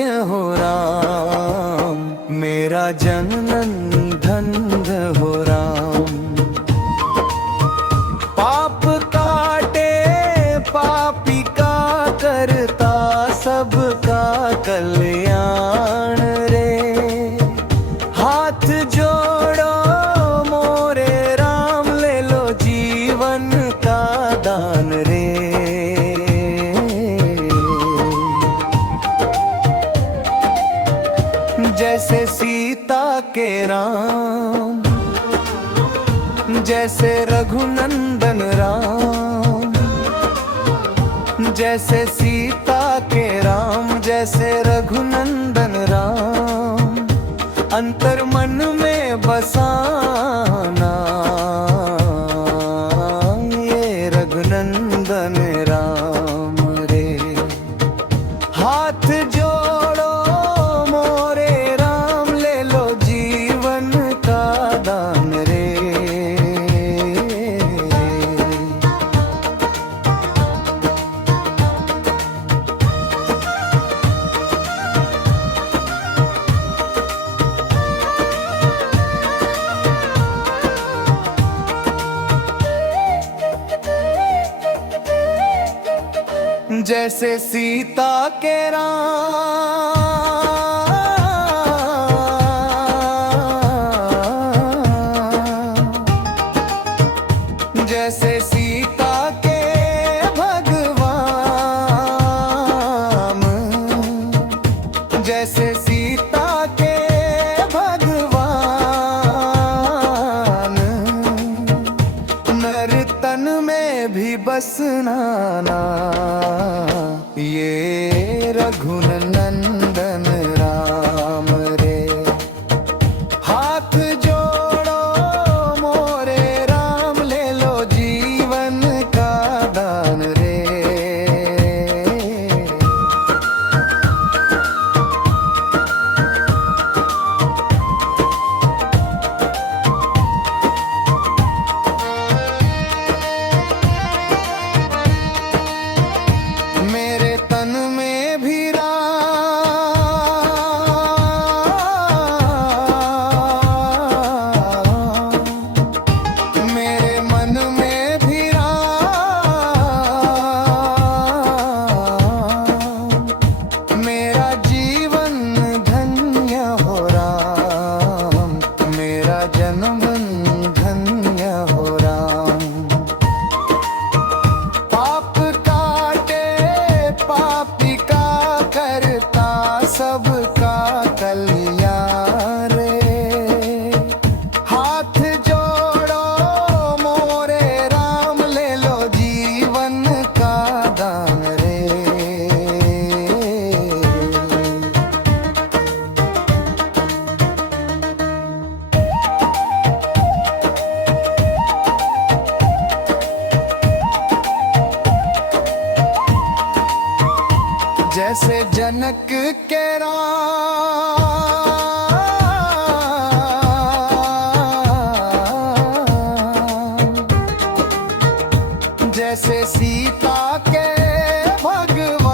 धन्य हो राम, मेरा जनन धन्य हो राम। पाप काटे पापी का करता सबका कल्याण रे। हाथ जोड़ो मोरे राम, ले लो जीवन का दान रे। जैसे सीता के राम, जैसे रघुनंदन राम, जैसे सीता के राम, जैसे रघुनंदन राम, अंतर मन में बसाना ये रघुनंदन राम रे। हाथ जोड़ो मोरे राम, ले लो जीवन का दान रे। जैसे सीता के राम, जैसे सीता के भगवान, जैसे सीता के भगवान, नर तन में भी बसना ना ये रघुनंदन राम रे। हाथ जोड़ो मोरे राम, ले लो जीवन का दान रे। मेरे तन में भी राम, मेरे मन में भी राम, मेरा जीवन धन्य हो राम, मेरा जन्म धन्य हो राम। पाप काटे पापी का करता सबका कल्याण रे। हाथ जोड़ो मोरे राम, ले लो जीवन का दान रे। जैसे जनक के राम, जैसे सीता के भगवान,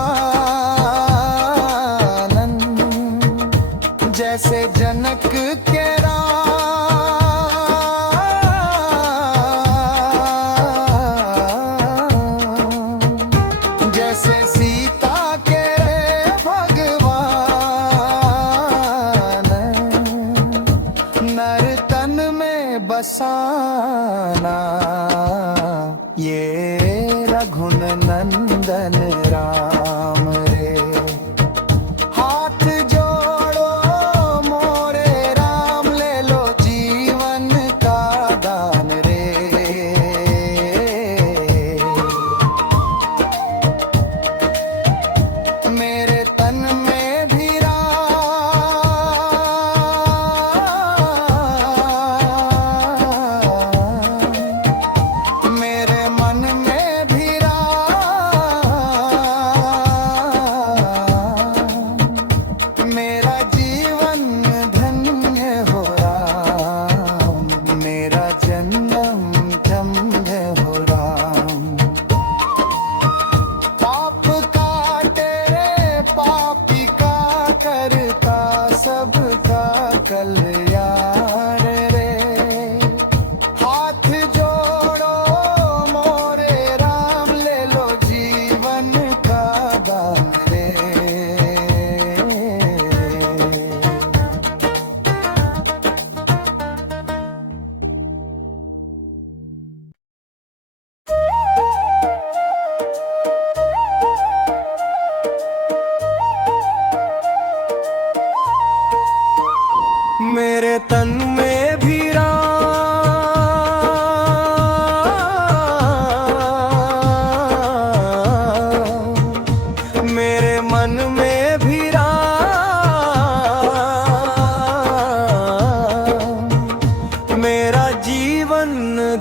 जैसे जनक के राम, जैसे सीता के भगवान, नर तन में बसाना ये रघुनंदन राम रे। हाथ जोड़ो मोरे राम, ले लो जीवन का दान रे। मेरे तन में भी राम, मेरे तन में भी राम, मेरे मन में भी राम। मेरा जीवन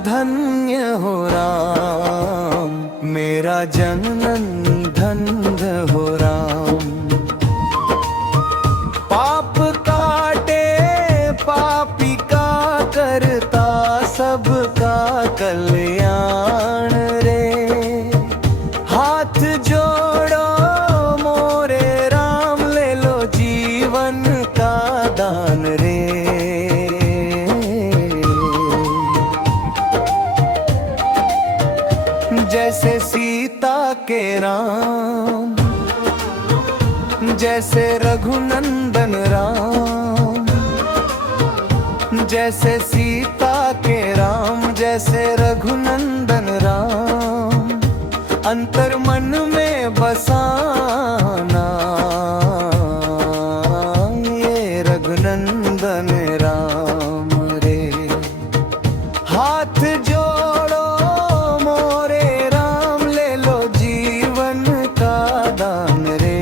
धन्य हो राम, मेरा जनन धन्य हो राम। पाप काटे पापी का करता सबका कल्याण रे। हाथ जोड़ो मोरे राम, ले लो जीवन का दान रे। जैसे सीता के राम, जैसे रघुनंदन राम, जैसे सीता के राम, जैसे रघुनंदन राम। अंतर मन में बसाना ये रघुनंदन राम रे। हाथ जोड़ो मोरे राम, ले लो जीवन का दान रे।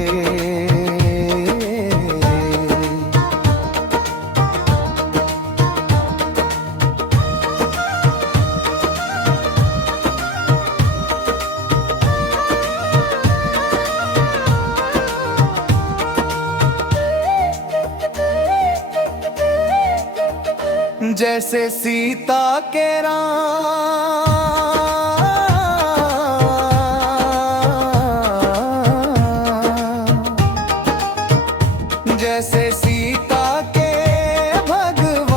जैसे सीता के राम, जैसे सीता के भगवान,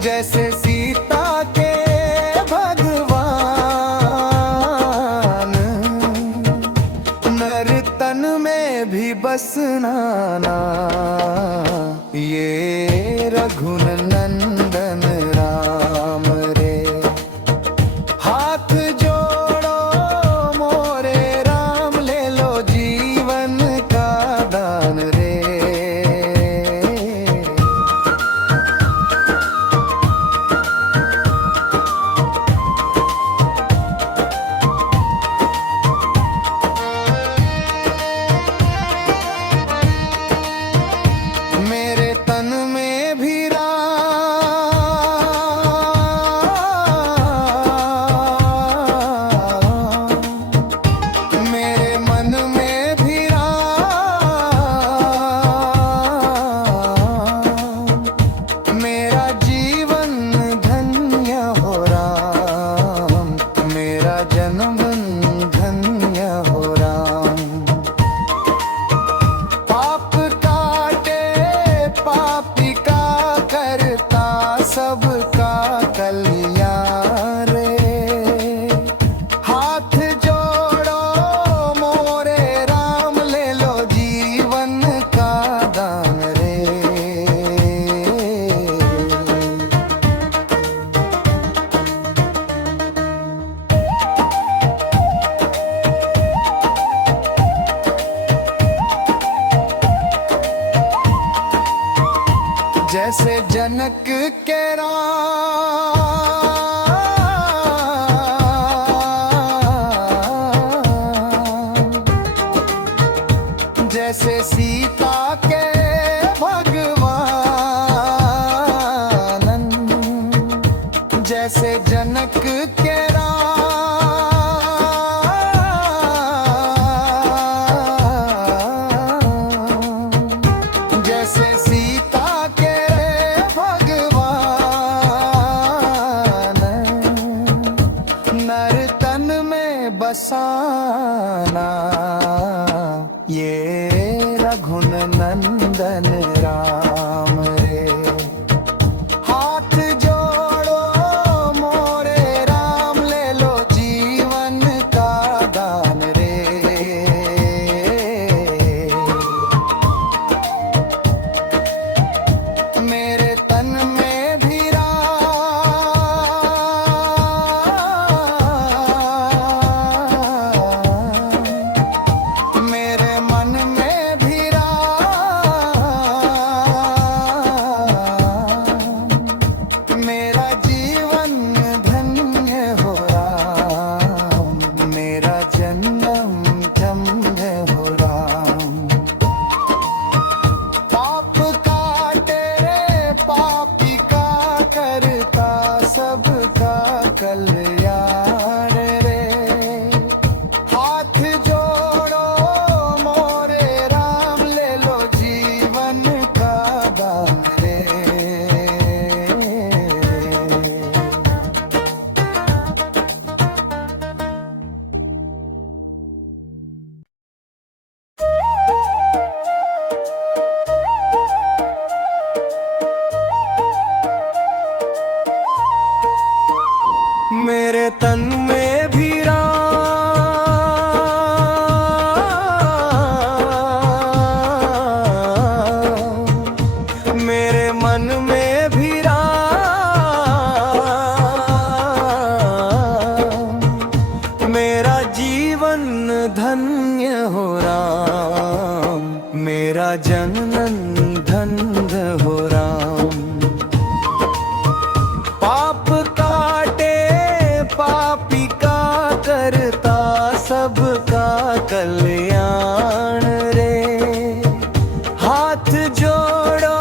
जैसे सीता के भगवान। नर तन में भी बसना ना ये रघुनंदन राम रे। हाथ जोड़ो मोरे राम, ले लो जीवन का दान रे। मेरे तन में भी राम, मेरे मन में भी राम। मेरा जीवन धन्य हो राम, मेरा जन्म धन्य हो राम। पाप काटे पापी का करता सबका कल्याण रे। हाथ जोड़ो मोरे राम, ले लो जीवन का दान रे। जैसे जनक के राम, जैसे सीता के भगवान, जैसे जनक के राम, जैसे सीता के भगवान। नर तन में बसाना ये रघुनंदन धन्य हो राम, मेरा जनन धन्य हो राम। पाप काटे पापी का करता सबका कल्याण रे। हाथ जोड़ो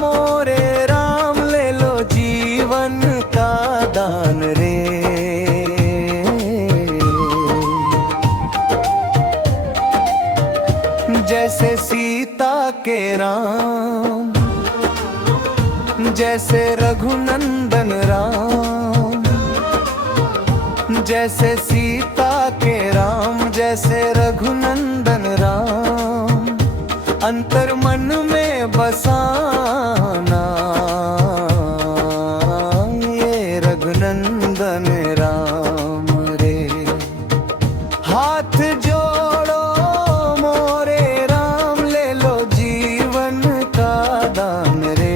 मोरे राम, ले लो जीवन का दान रे। जैसे सीता के राम, जैसे रघुनंदन राम, जैसे सीता के राम, जैसे रघुनंदन राम, अंतर मन में बसाना ये रघुनंदन राम रे। हाथ जोड़ो मोरे राम, ले लो जीवन का दान रे।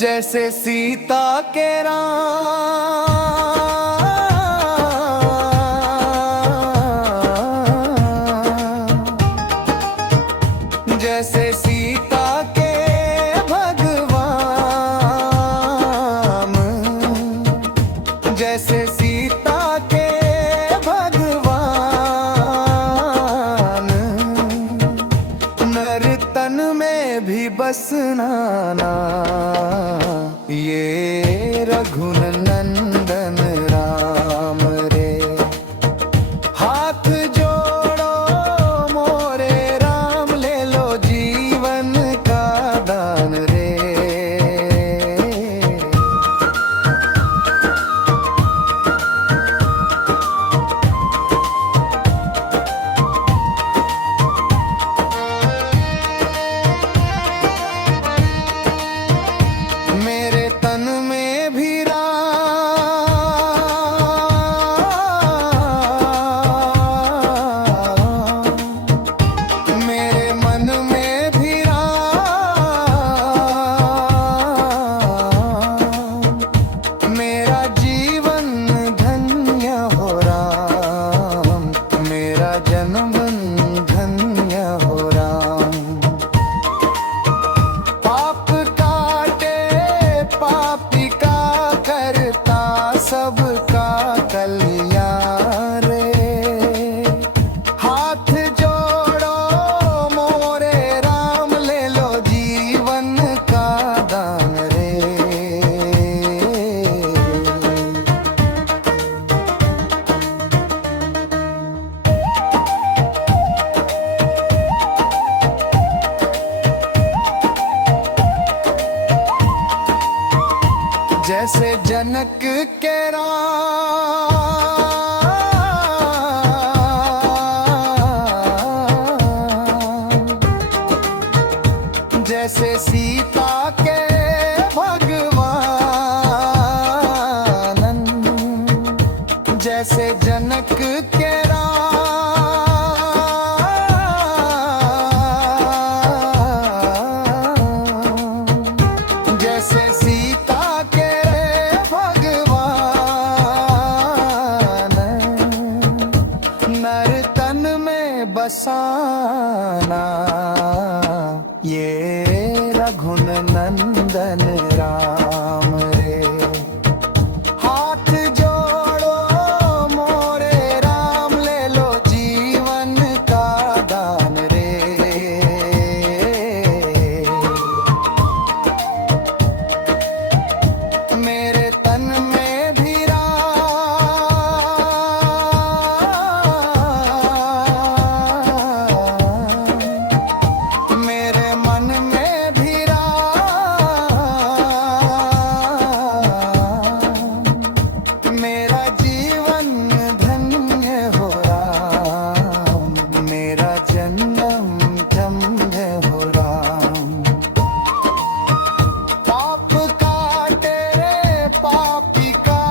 जैसे सीता के राम, जैसे सीता के भगवान, जैसे सीता के भगवान, नर तन में भी बसना ना ये रघुनंदन राम रे। हाथ जोड़ो मोरे राम, ले लो जीवन का दान रे। मेरे तन में भी राम, मेरे मन में भी राम, मेरा जीवन धन्य हो राम, मेरा जन्म धन्य हो राम। पाप काटे पापी का करता सबका कल्याण रे। हाथ जोड़ो मोरे राम, ले लो जीवन का दान रे। जैसे जनक के राम, जैसे सीता के भगवान, जैसे जनक के राम, जैसे सीता के भगवान, नर तन में बसाना ये रघुनंदन राम रे। हाथ जोड़ो मोरे राम, ले लो जीवन का दान रे। मेरे तन में भी राम, मेरे मन में भी राम, मेरा जीवन धन्य हो राम, मेरा जन्म धन्य हो राम। पाप काटे पापी का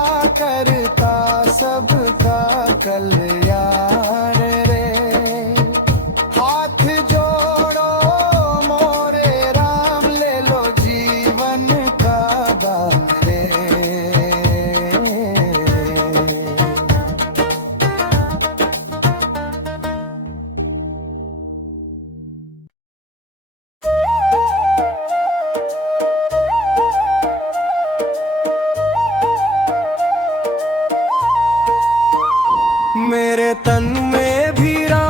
मेरे तन में भी राम,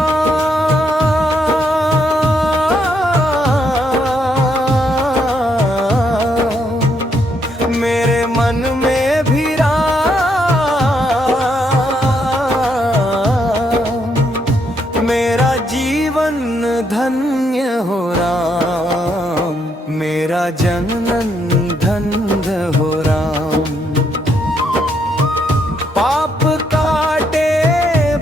मेरे मन में भी राम, मेरा जीवन धन्य हो राम, मेरा जनन धन्य हो राम। पाप काटे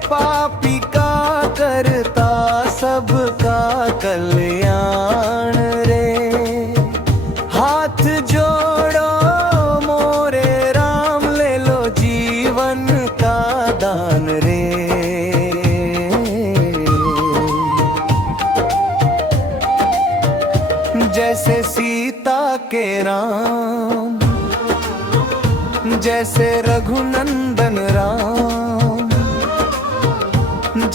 पापी का करता सबका कल्याण रे, हाथ जोड़ो मोरे राम, ले लो जीवन का दान रे। जैसे सीता के राम, जैसे रघुनंदन राम,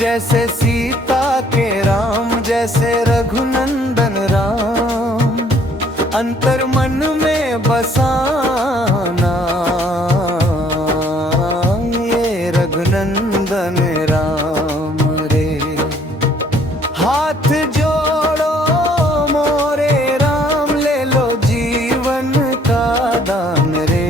जैसे सीता के राम, जैसे रघुनंदन राम, अंतर मन में बसाना ये रघुनंदन राम रे। हाथ जोड़ो मोरे राम, ले लो जीवन का दान रे।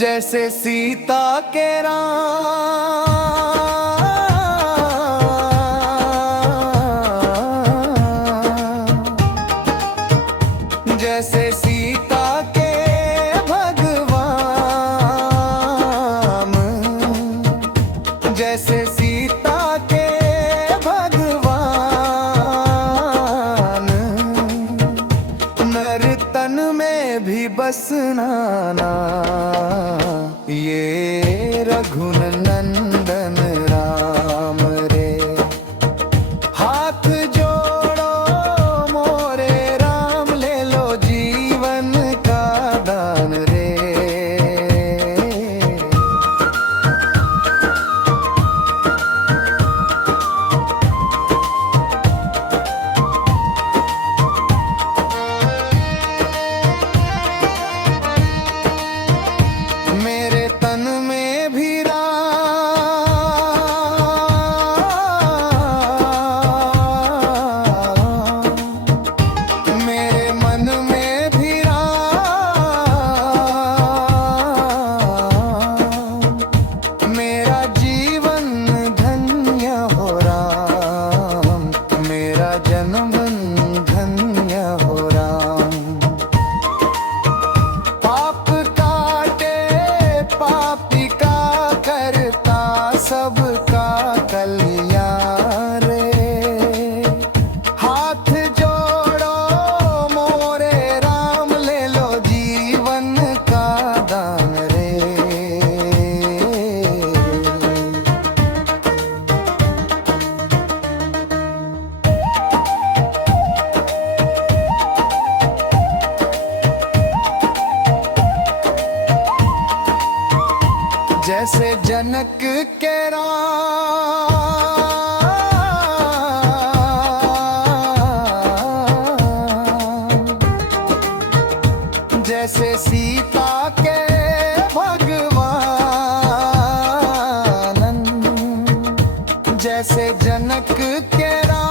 जैसे सीता के राम, जैसे सीता के भगवान, जैसे सीता के भगवान, नर तन में भी बसना ना ये रघुनंदन राम रे। हाथ जोड़ो मोरे राम, ले लो जीवन का दान रे। मेरे तन में भी राम, मेरे मन में भी राम, मेरा जीवन धन्य हो राम, मेरा जन्म धन्य हो राम। पाप काटे पापी का करता सबका कल्याण रे, हाथ जोड़ो मोरे राम, ले लो जीवन का दान रे। जैसे जनक के राम, जैसे सीता के भगवान, जैसे जनक के राम,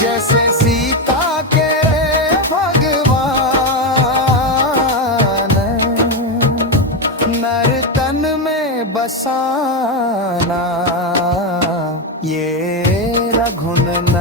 जैसे सीता के भगवान, नर तन में बसाना ये रघुनंदन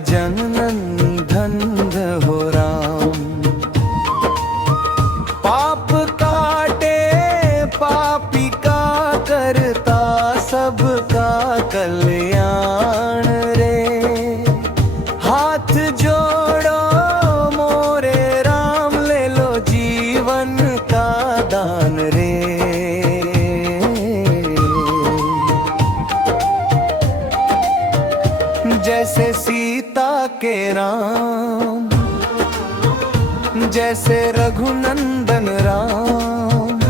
जनन धन हो राम। पाप काटे पापी का करता सबका कल्याण रे। हाथ जोड़ो मोरे राम ले लो जीवन का दान रे। जैसे सीता के राम, जैसे रघुनंदन राम,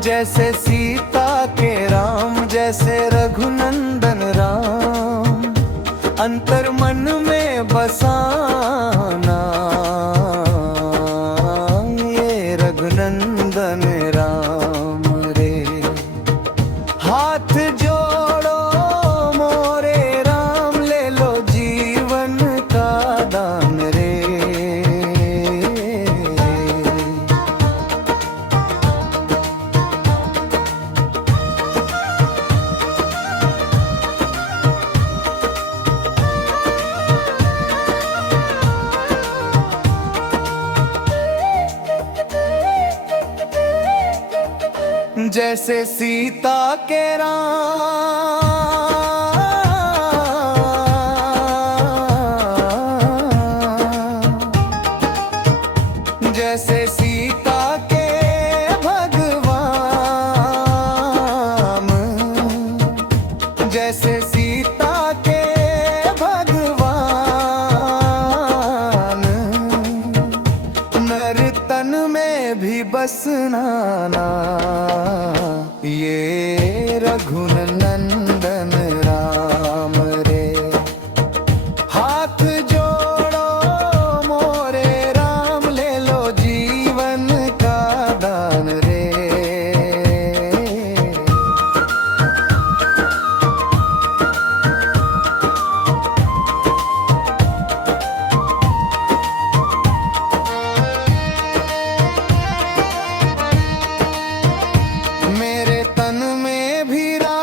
जैसे सीता के राम, जैसे रघुनंदन राम, अंतर मन में बसाना ये रघुनंदन राम रे। हाथ जोड़ो मोरे राम ले लो जीवन का दान रे। जैसे सीता के राम, जैसे सीता के भगवान, जैसे सीता के भगवान, नर तन में भी बसना ना ये रघुनंदन राम रे। हाथ जोड़ो मोरे राम ले लो जीवन का दान रे। मेरे तन में भी राम,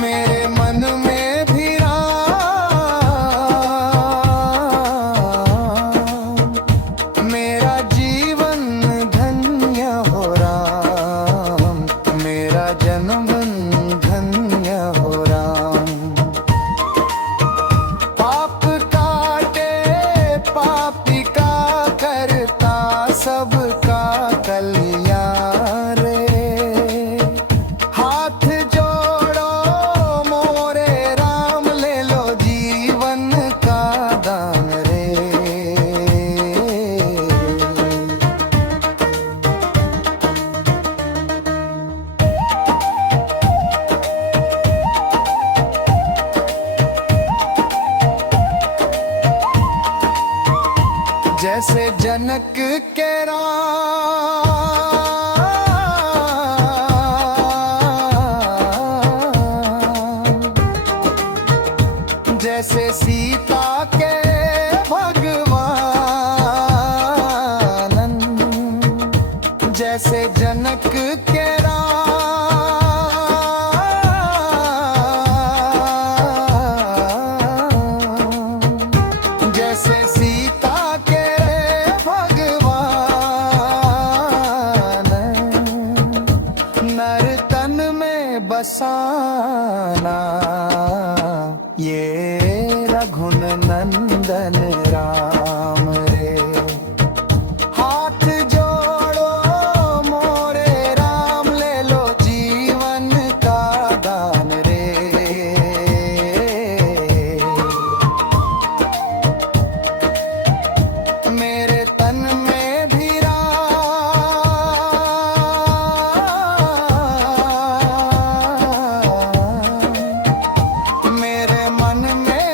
मेरे मन में भी राम, मेरा जीवन धन्य हो राम, मेरा जन्म धन्य हो राम। पाप काटे पापी का करता सबका कल्याण रे। हाथ जोड़ो मोरे राम ले लो जीवन का दान रे। जैसे जनक के राम, जैसे सीता के भगवान, जैसे जनक के राम, जैसे सीता के भगवान, नर तन में बसाना ये रघुनंदन राम रे। हाथ जोड़ो मोरे राम ले लो जीवन का दान रे। मेरे तन में भी राम, मेरे मन में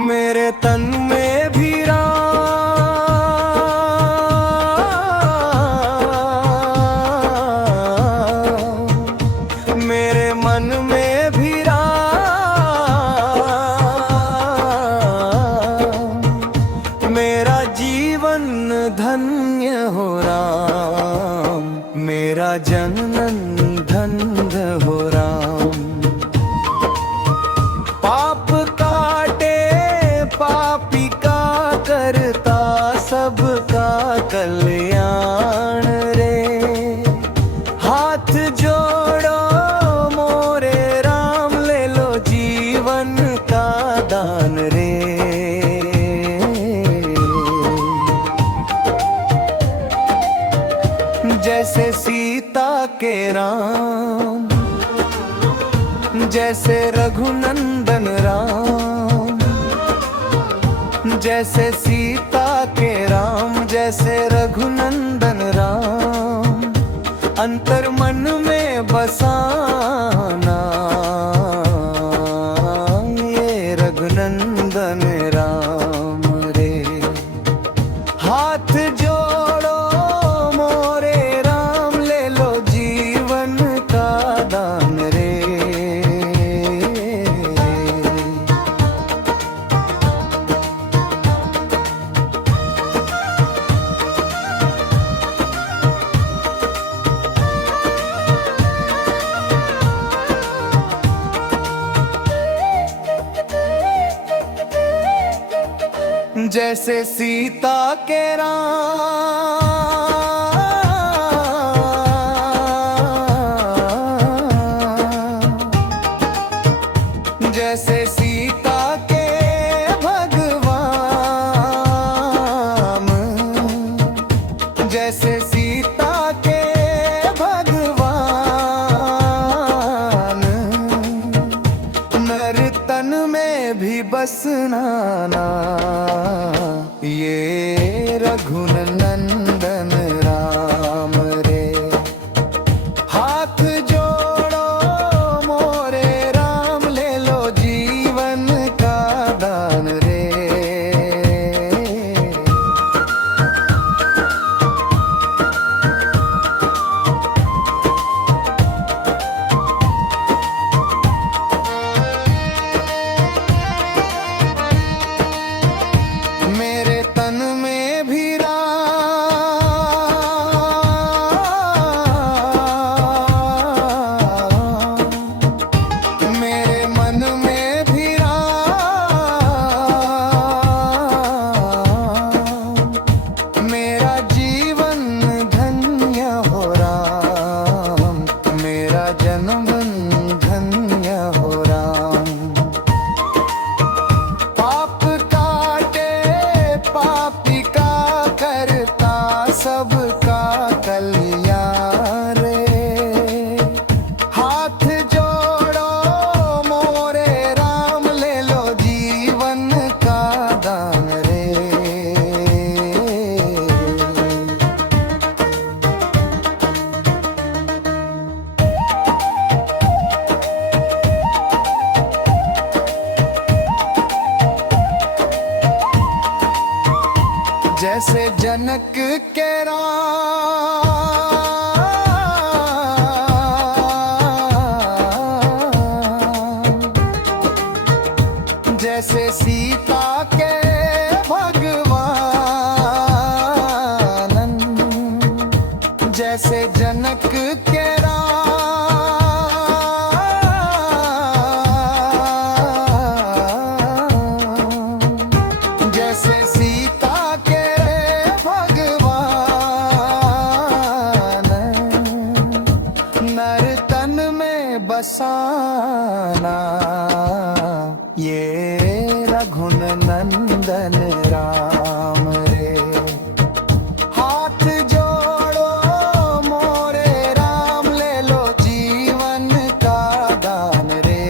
मेरे तन में भी राम, मेरे मन में भी राम। मेरा जीवन धन्य हो राम, मेरा जनन धन्य हो राम। पाप काटे पापी का करता सबका कल्याण रे। हाथ जोड़ो मोरे राम, ले लो जीवन का दान रे। जैसे सीता के राम, जैसे रघुनंदन राम, जैसे सीता के राम, जैसे रघुनंदन राम। अंतर मन में बसाना ये रघुनंदन राम रे। हाथ जोड़ो मोरे राम, ले लो जीवन का दान रे। जैसे सीता के राम, जैसे सीता के भगवान, जैसे सीता के भगवान। नर तन में भी बसना ना ये रघुनंदन राम रे। हाथ जोड़ो मोरे राम, ले लो जीवन का दान रे। मेरे तन में भी राम, मेरे मन में भी राम। मेरा जीवन धन्य हो राम, मेरा जन्म धन्य हो राम। पाप काटे पापी का करता सबका कल्याण रे। हाथ जोड़ो मोरे राम, ले लो जीवन का दान रे। जैसे जनक के राम, जैसे सीता के भगवान, जैसे जनक के राम, जैसे सीता के भगवान। नर तन में बसाना ये रघुनंदन राम रे। हाथ जोड़ो मोरे राम, ले लो जीवन का दान रे।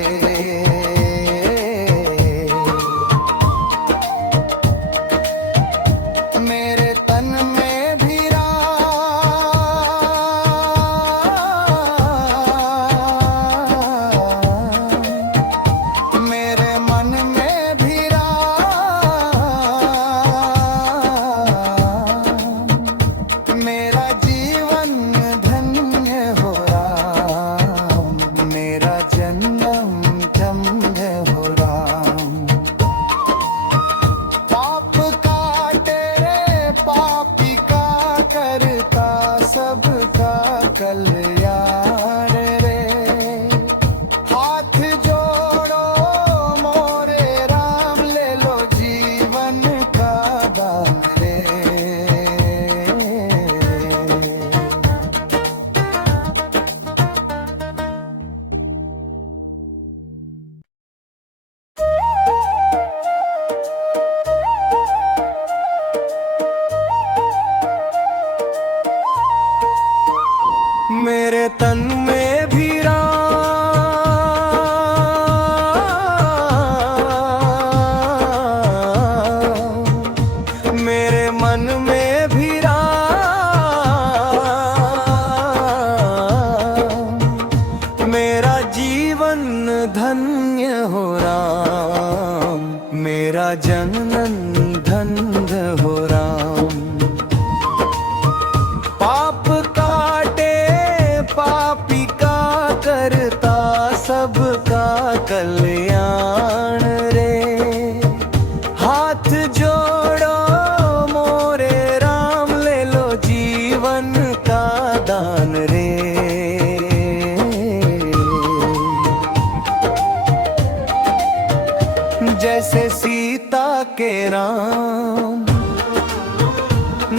मेरे तन में भी राम, मेरे मन में भी राम। जनन धन हो राम। पाप काटे पापी का करता सबका कल्याण रे। हाथ जोड़ो मोरे राम ले लो जीवन का दान रे। जैसे सीता के राम,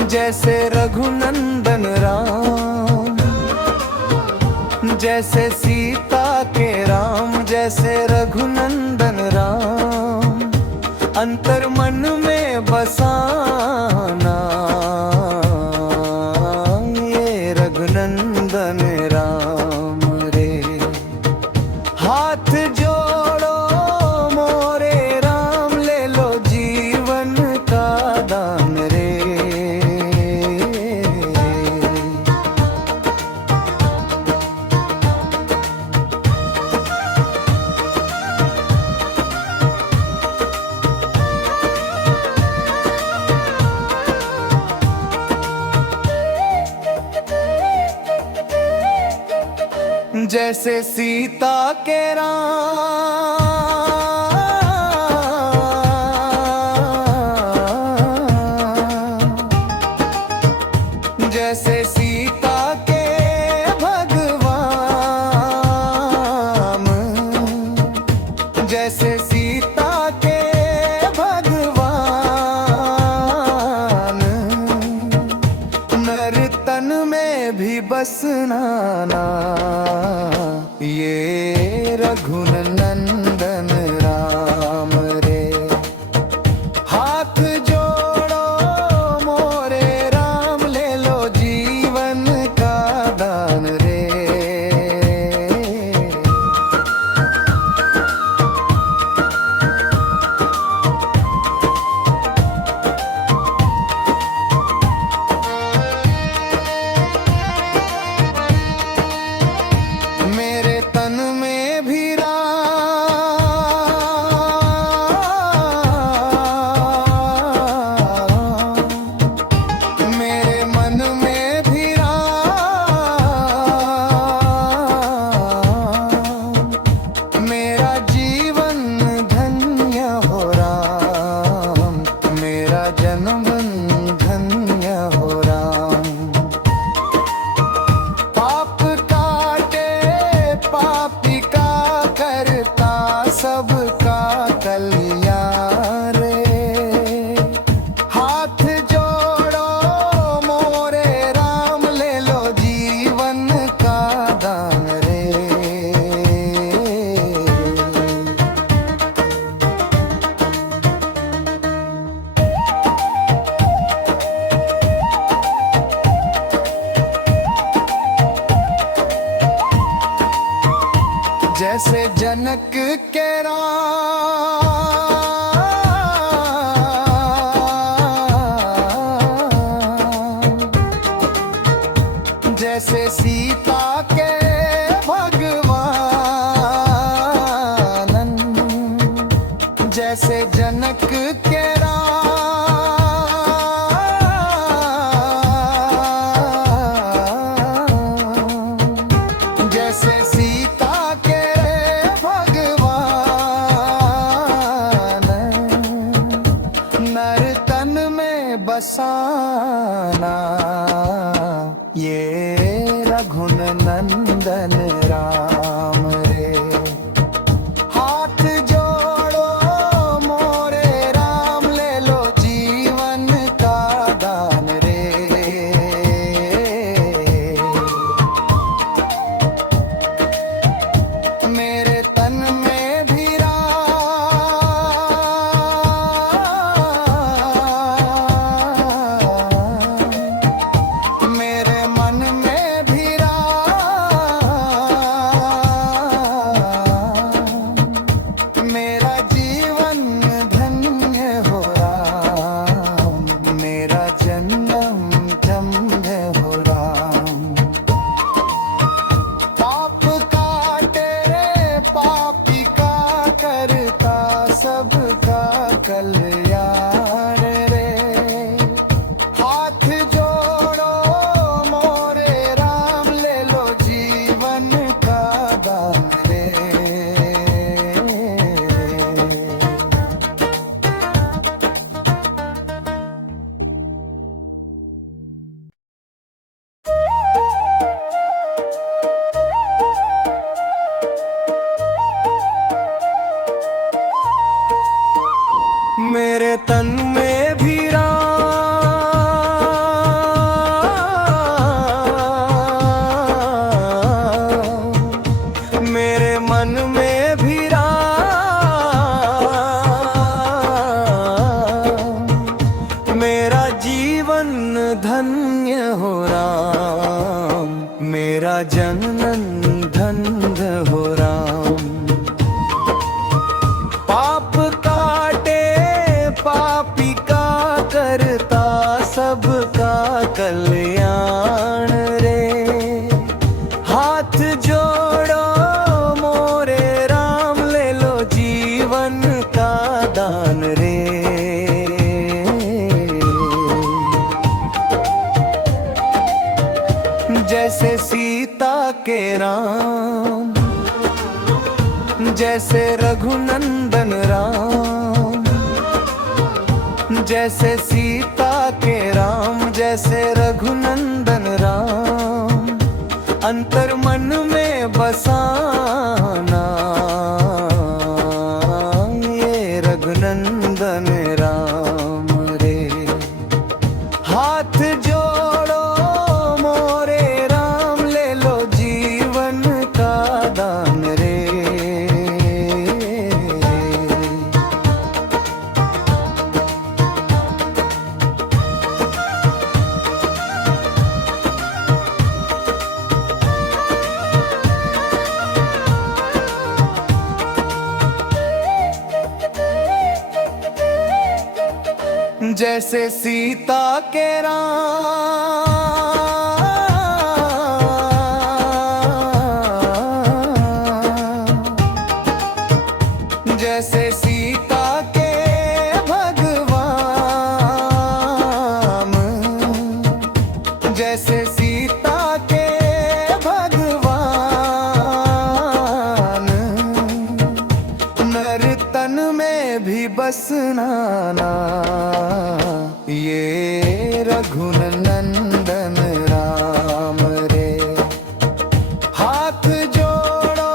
जैसे रघुनंदन राम। जैसे सीता के राम, जैसे रघुनंदन राम। अंतर मन में बसाना ये रघुनंदन राम रे। हाथ जोड़ो मोरे राम ले लो जीवन का दान रे। जैसे सीता के राम। जैसे सीता के भगवान। जैसे सीता के भगवान। नर तन में भी बसना ना ये रघुनंदन राम रे। हाथ जोड़ो मोरे राम ले लो जीवन का दान रे। मेरे तन में भी राम, मेरे मन में भी राम। मेरा जीवन धन्य हो राम, मेरा जन्म धन्य हो राम। पाप काटे पापी का करता सबका कल्याण रे। हाथ जोड़ो मोरे राम ले लो जीवन का दान रे। जैसे जनक के राम। जैसे सीता के भगवान। जैसे जनक के राम। जैसे सीता के नर तन में बसाना ये रघुनंदन राम रे। हाथ जोड़ो मोरे राम ले लो जीवन का दान रे। मेरे तन में भी राम, मेरे तन में भी राम, मेरे मन में भी राम, मेरा जीवन धन्य हो राम, मेरा जनन धन्य हो राम। पाप काटे पापी का करता सबका कल्याण रे, हाथ जोड़ो मोरे राम, ले लो जीवन का दान रे। जैसे सीता के राम, जैसे रघुनंदन राम, जैसे सीता के राम, जैसे रघुनंदन राम, अंतर मन में बसाना ये रघुनंदन राम रे। हाथ जोड़ो मोरे राम, ले लो जीवन का दान रे। जैसे सीता के राम, जैसे सीता के भगवान, जैसे सीता के भगवान, नर तन में भी बसना ना ये रघुनंदन राम रे। हाथ जोड़ो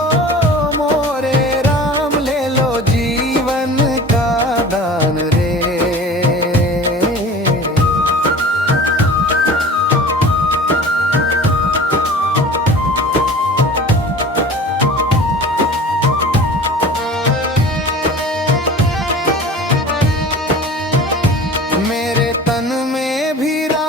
मोरे राम, ले लो जीवन का दान रे। मेरे तन में भी राम,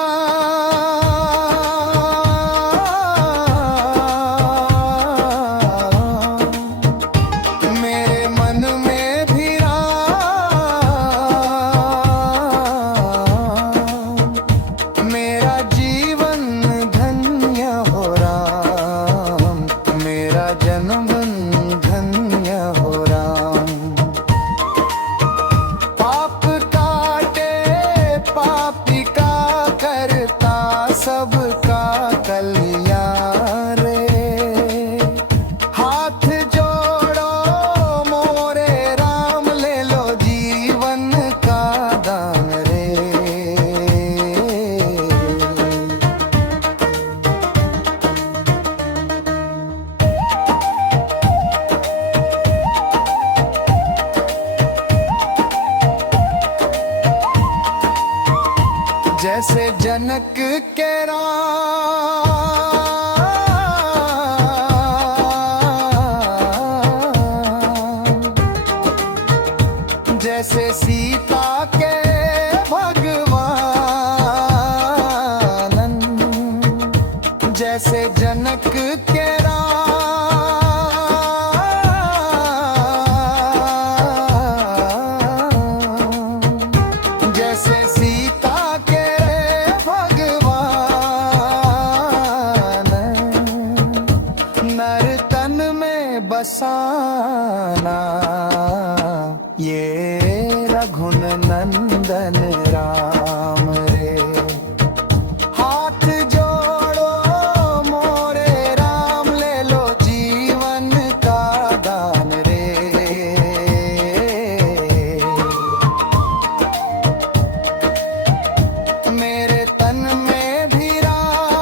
मेरे मन में भी राम, मेरा जीवन धन्य हो राम, मेरा जन्म धन्य हो राम। पाप काटे पापी का करता सबका कल्याण रे, हाथ जोड़ो मोरे राम, ले लो जीवन का दान रे। जैसे जनक के राम, जैसे सीता के भगवान, जैसे जनक के राम, जैसे सीता के भगवान, नर तन में बसाना ये रघुनंदन राम रे। हाथ जोड़ो मोरे राम, ले लो जीवन का दान रे। मेरे तन में भी राम,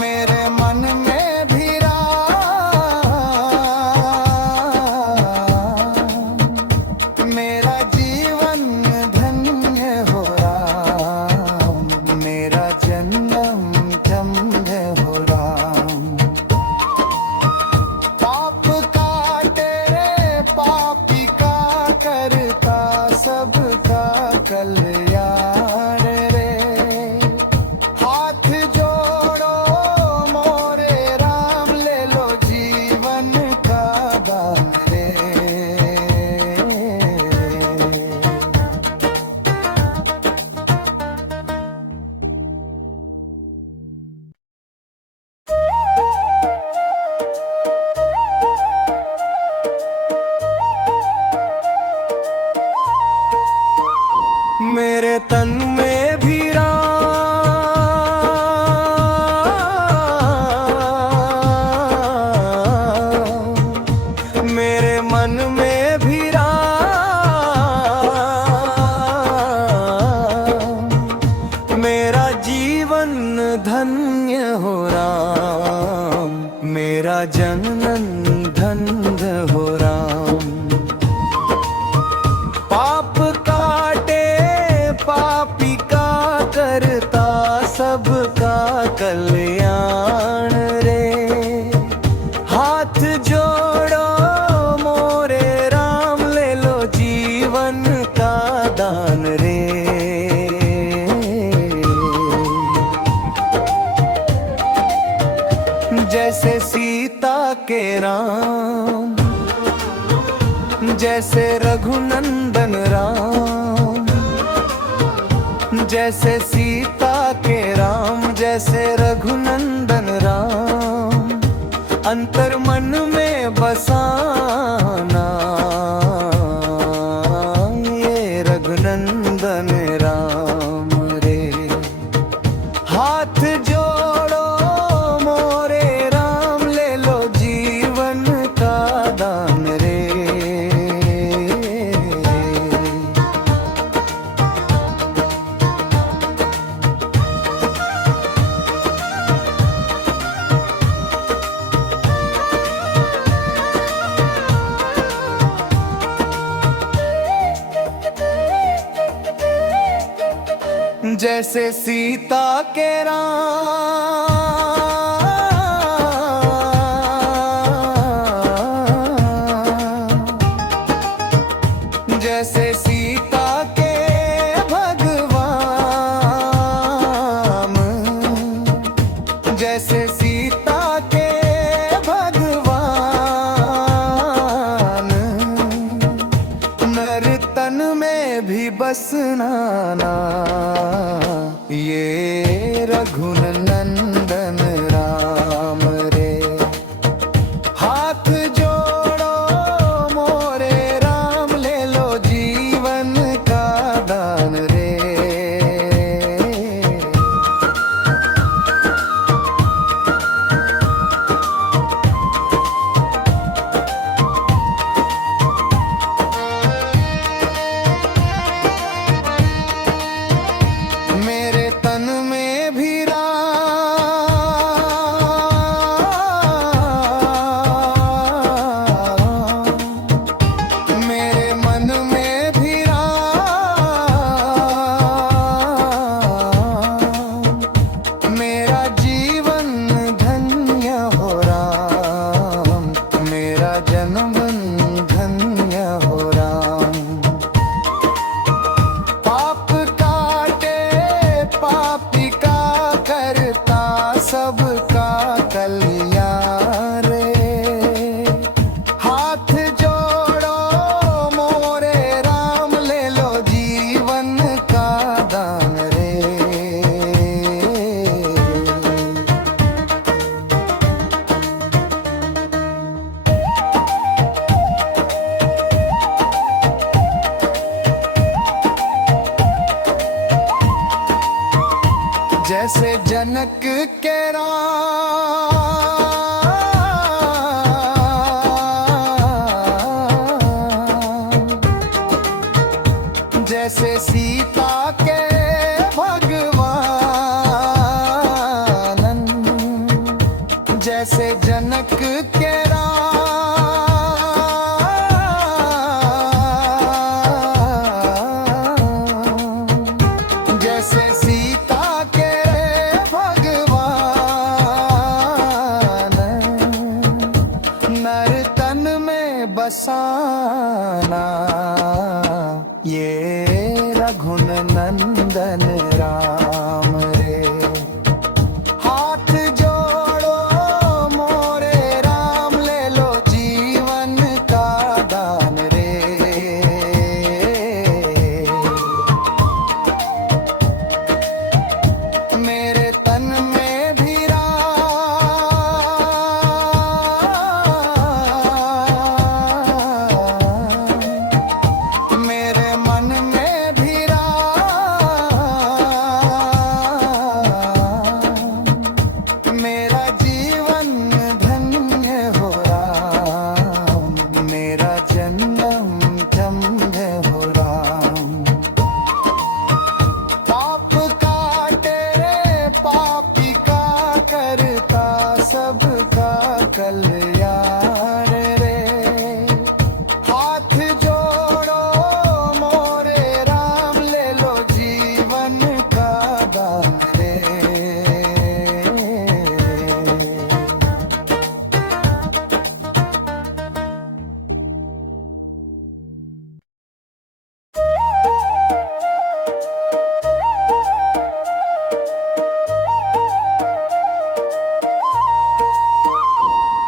मेरे मन में भी राम, मेरा जननंदन हो राम। पाप काटे पापी का करता सबका कल्याण रे। हाथ जोड़ो मोरे राम ले लो जीवन का दान रे। जैसे सीता के राम, जैसे रघुनंदन राम, जैसे सीता के राम, जैसे रघुनंदन राम, अंतर मन में बसाना ये रघुनंदन राम रे। हाथ जोड़ो मोरे राम ले लो जीवन का दान रे। जैसे सीता के राम, जैसे सीता के भगवान, जैसे सीता के भगवान, नर तन में भी बसना ना ये रघुनंदन राम रे। हाथ जोड़ो मोरे राम ले लो जीवन का दान रे। मेरे तन में भी राम, मेरे मन में भी राम, मेरा जीवन धन्य हो राम, मेरा जन्म धन्य हो राम। पाप काटे पापी का करता सबका कल्याण रे। हाथ जोड़ो मोरे राम ले लो जीवन का दान रे। जैसे जनक के राम, जैसे सीता के भगवान, जैसे जनक के राम, जैसे सीता के भगवान, नर तन में बसाना ये रघुनंदन राम रे। हाथ जोड़ो मोरे राम ले लो जीवन का दान रे। मेरे तन में भी राम, मेरे मन में भी राम,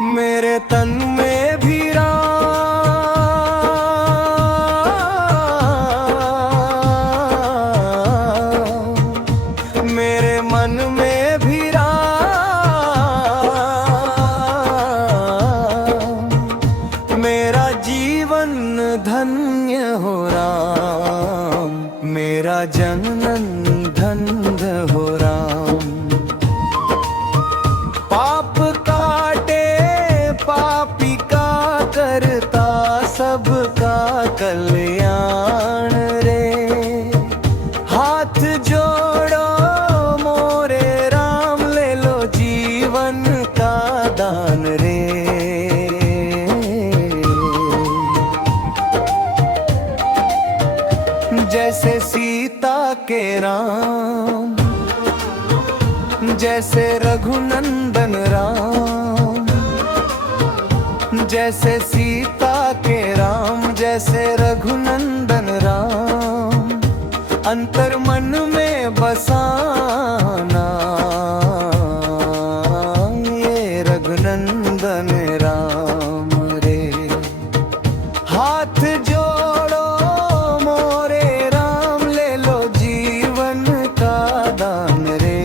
मेरे तन में भी राम, मेरे मन में भी राम, मेरा जीवन धन्य हो राम, मेरा जनन धन्य हो राम। पाप काटे पापी का करता सबका कल्याण रे, हाथ जोड़ो मोरे राम ले लो जीवन का दान रे। जैसे सीता के राम, जैसे रघुनंदन राम, जैसे सीता के राम, जैसे रघुनंदन राम, अंतर मन में बसाना ये रघुनंदन राम रे। हाथ जोड़ो मोरे राम ले लो जीवन का दान रे।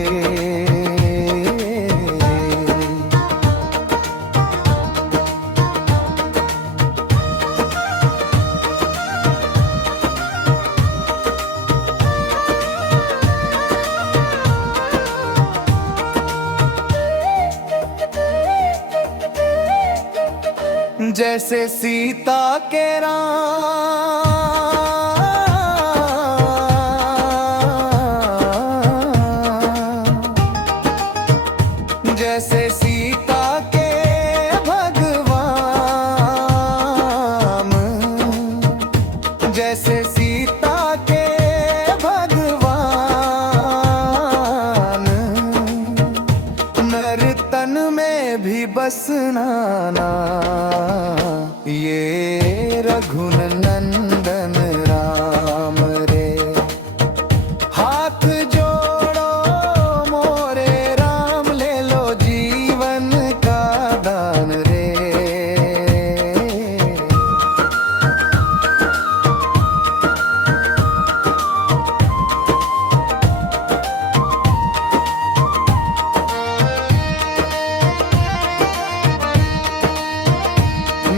जैसे सीता के राम, जैसे सीता के भगवान, जैसे सीता के भगवान, नर तन में भी बसना ना ये रघुनंदन राम रे। हाथ जोड़ो मोरे राम ले लो जीवन का दान रे।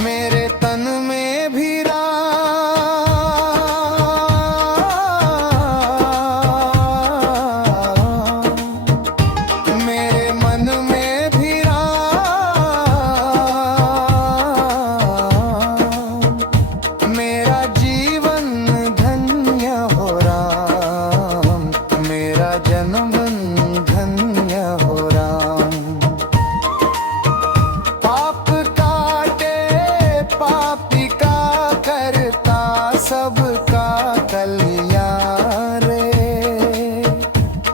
मेरे तन में भी राम, मेरे मन में भी राम, मेरा जीवन धन्य हो राम, मेरा जन्म धन्य हो राम। पाप काटे पापी का करता सबका कल्याण रे,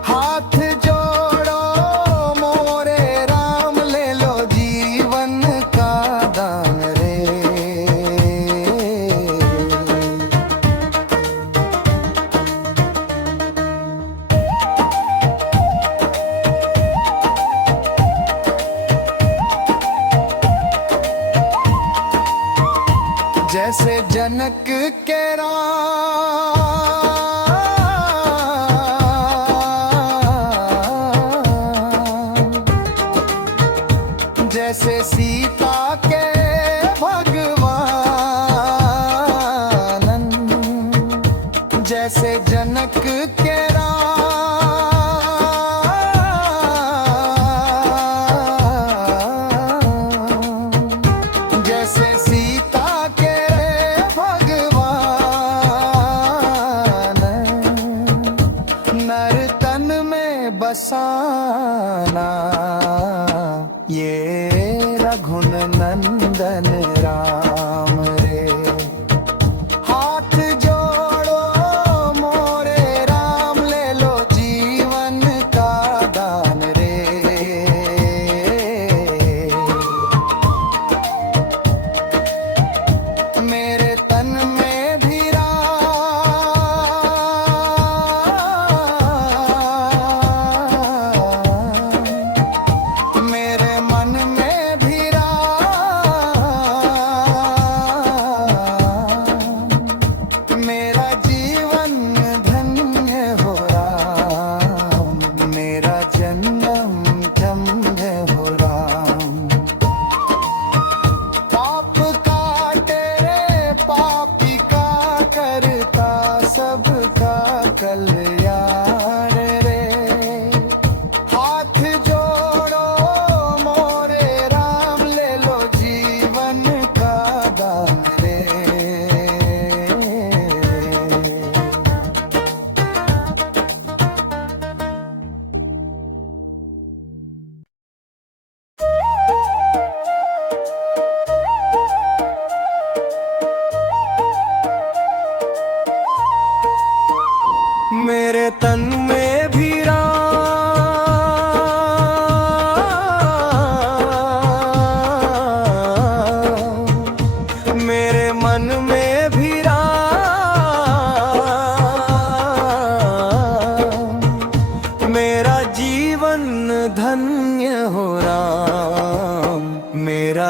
हाथ जोड़ो मोरे राम ले लो जीवन का दान रे। जैसे जनक के राम, जैसे सीता के भगवान, जैसे जनक के राम, जैसे सीता के भगवान, नर तन में बसाना ये रघुनंदन राम रे। हाथ जोड़ो मोरे राम ले लो जीवन का दान रे। मेरे तन में भी राम, मेरे मन में भी राम,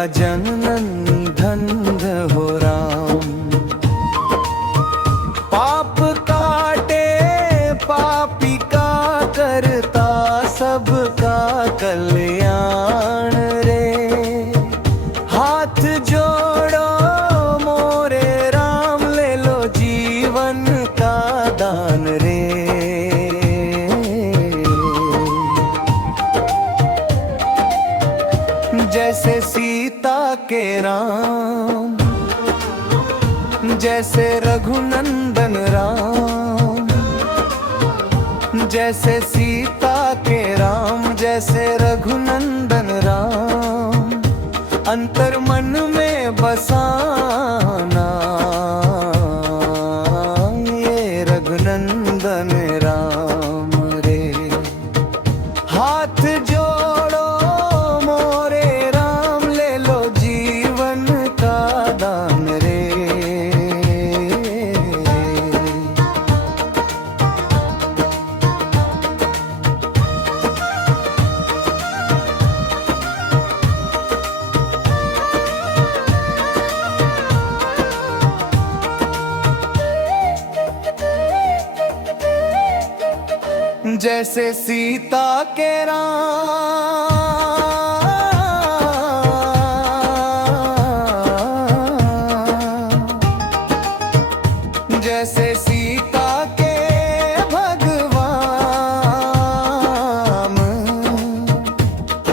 जनन धन हो राम। पाप काटे पापी का करता सबका कल्याण रे। हाथ जोड़ो मोरे राम ले लो जीवन का दान रे। जैसे सीता के राम, जैसे रघुनंदन राम, जैसे सीता के राम, जैसे रघुनंदन राम, अंतर मन में बसाना ये रघुनंदन राम रे। हाथ जोड़ो मोरे राम ले लो जीवन का दान रे। जैसे सीता के राम, जैसे सीता के भगवान,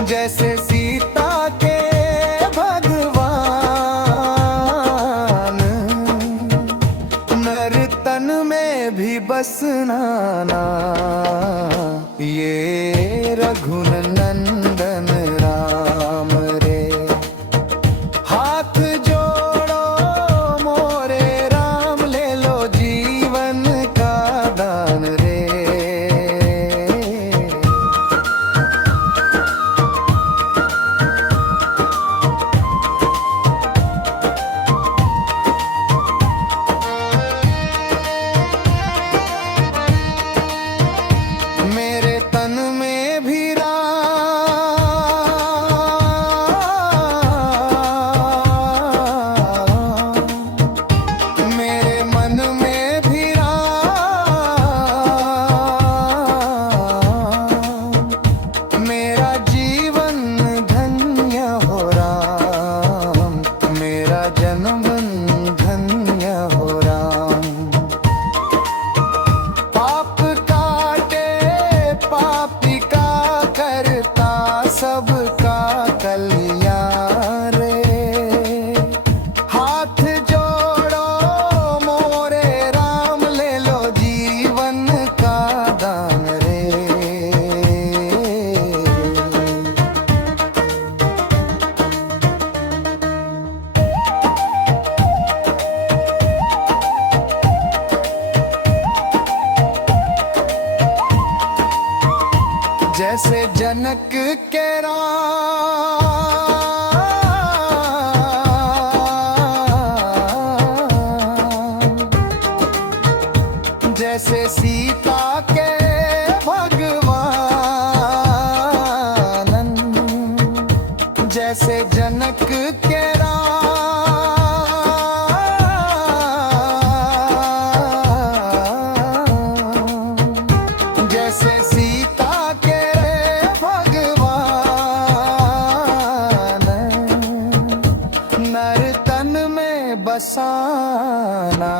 जैसे सीता के भगवान, नर तन में भी बसना ना ये रघुनंदन राम रे। हाथ जोड़ो मोरे राम ले लो जीवन का दान रे। मेरे तन में भी राम, मेरे मन में भी राम, मेरा जीवन धन्य हो राम, मेरा जन्म धन्य हो राम। पाप काटे पापी का करता सबका कल्याण रे। हाथ जोड़ो मोरे राम ले लो जीवन का दान रे। जैसे जनक के राम, जैसे सीता के भगवान, जैसे जनक के राम, जैसे सीता के भगवान, नर तन में बसाना